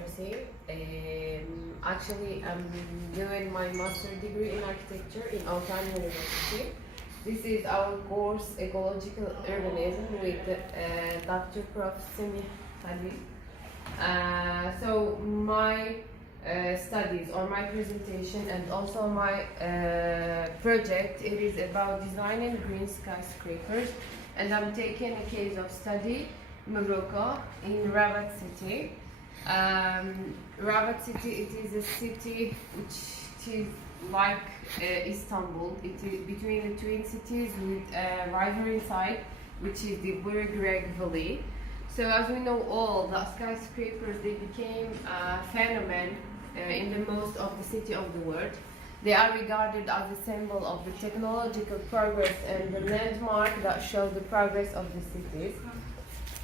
master's here. Actually, I'm doing my master's degree in architecture in Altan University. This is our course, Ecological Urbanism, with Dr. Prof. Simi Khalil. So my studies or my presentation and also my project, it is about designing green skyscrapers, and I'm taking a case of study Morocco in Rabat city. Rabat city, it is a city which is like Istanbul. It is between the twin cities with a river inside, which is the Burgreg Valley. So as we know all, the skyscrapers, they became a phenomenon in the most of the city of the world. They are regarded as a symbol of the technological progress and the landmark that show the progress of the cities.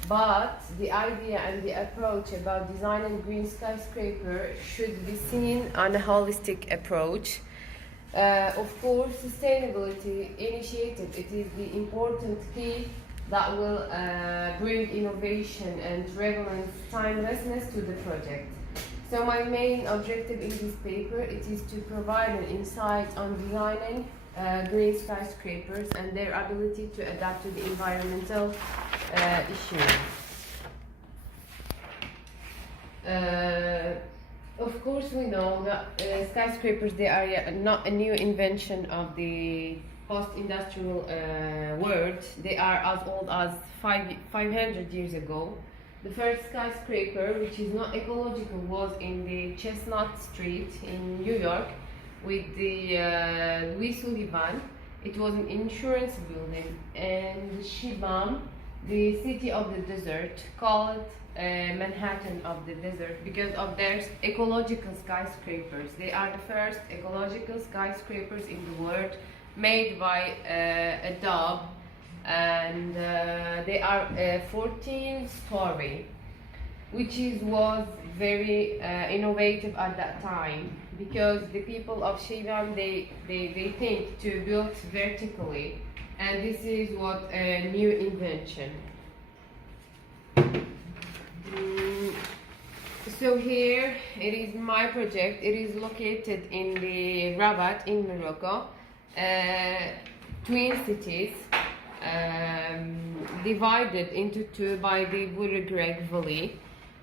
But the idea and the approach about designing green skyscraper should be seen on a holistic approach. Of course, sustainability initiative, it is the important key that will bring innovation and relevance, timelessness to the project. So my main objective in this paper, it is to provide an insight on designing green skyscrapers and their ability to adapt to the environmental issues. Of course, we know that skyscrapers, they are not a new invention of the post-industrial world. They are as old as 500 years ago. The first skyscraper, which is not ecological, was in the Chestnut Street in New York with the Louis Sullivan. It was an insurance building, and Shibam, the city of the desert, called Manhattan of the desert because of their ecological skyscrapers. They are the first ecological skyscrapers in the world, made by a dove, and they are 14-story, which was very innovative at that time, because the people of Shibam, they think to build vertically, and this is what a new invention. So here it is my project. It is located in the Rabat in Morocco, twin cities, divided into two by the Burgreg Valley.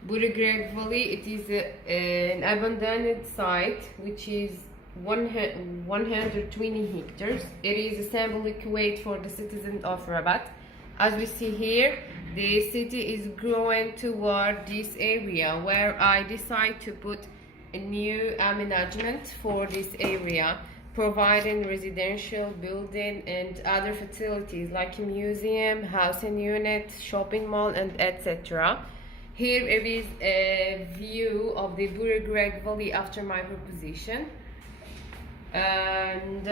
Burgreg Valley, it is an abandoned site which is 120 hectares. It is a symbolic weight for the citizens of Rabat. As we see here, the city is growing toward this area, where I decide to put a new management for this area, providing residential building and other facilities like a museum, housing unit, shopping mall, and etc. Here it is a view of the Burgreg Valley after my proposition. And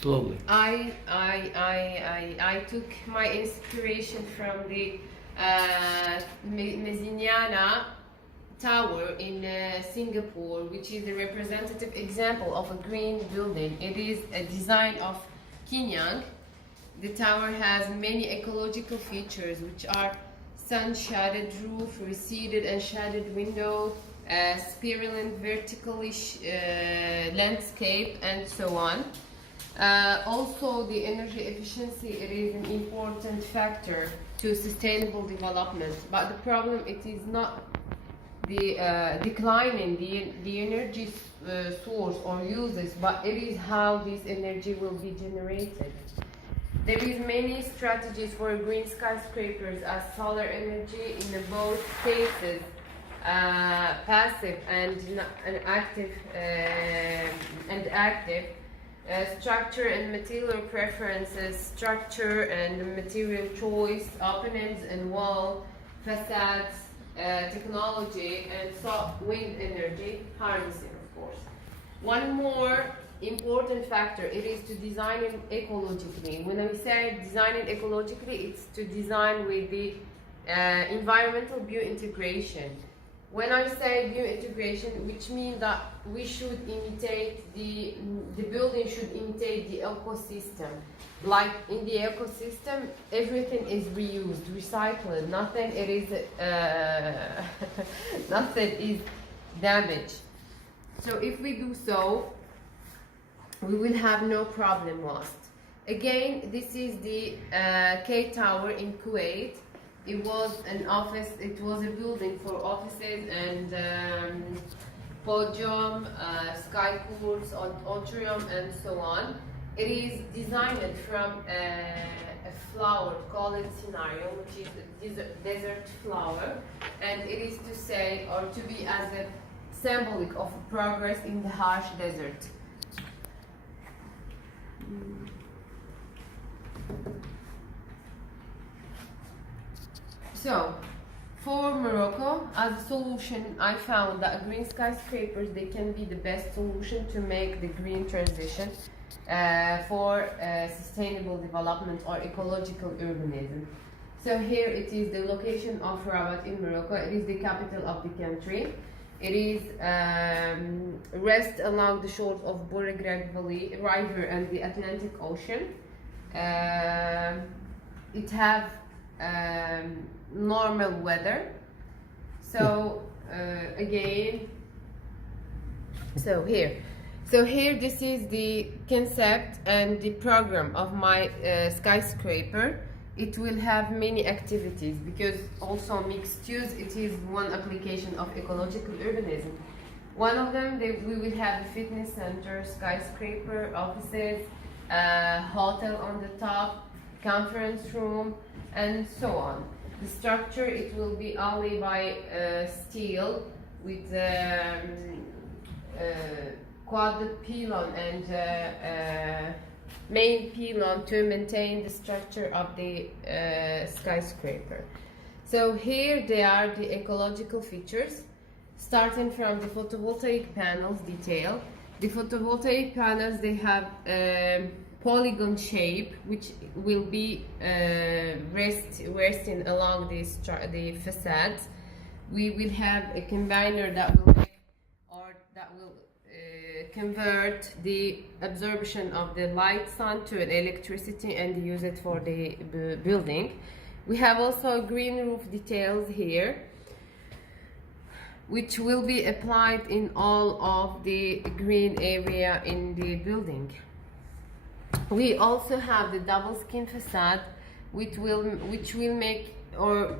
slowly. I took my inspiration from the Mezziniana Tower in Singapore, which is a representative example of a green building. It is a design of Kenyang. The tower has many ecological features, which are sun-shaded roof, receded and shaded window, spiraling vertically landscape, and so on. Also, the energy efficiency, it is an important factor to sustainable development. But the problem, it is not the declining the energy source or uses, but it is how this energy will be generated. There is many strategies for green skyscrapers as solar energy in both cases, passive and active, structure and material preferences, structure and material choice, openings and wall, facades, technology, and soft wind energy harnessing, of course. One more important factor, it is to design it ecologically. When I say designing ecologically, it's to design with the environmental biointegration. When I say biointegration, which means that we should imitate the building should imitate the ecosystem. Like in the ecosystem, everything is reused, recycled. Nothing it is nothing is damaged. So if we do so, we will have no problem lost. Again, this is the K Tower in Kuwait. It was an office, it was a building for offices and podium, sky courts, auditorium, and so on. It is designed from a flower called scenario, which is a desert flower, and it is to say or to be as a symbolic of progress in the harsh desert. So, for Morocco, as a solution, I found that green skyscrapers, they can be the best solution to make the green transition for sustainable development or ecological urbanism. So here it is the location of Rabat in Morocco. It is the capital of the country. It is rests along the shores of Bourg Valley River and the Atlantic Ocean. It have normal weather. So again, so here this is the concept and the program of my skyscraper. It will have many activities because also mixed use, it is one application of ecological urbanism. One of them, we will have a fitness center, skyscraper, offices, hotel on the top, conference room, and so on. The structure, it will be only by steel with quad pylon and main pylon to maintain the structure of the skyscraper. So here they are the ecological features, starting from the photovoltaic panels detail. The photovoltaic panels, they have polygon shape, which will be resting along the facades. We will have a combiner that will convert the absorption of the light sun to an electricity and use it for the building. We have also green roof details here, which will be applied in all of the green area in the building. We also have the double skin facade, which will make or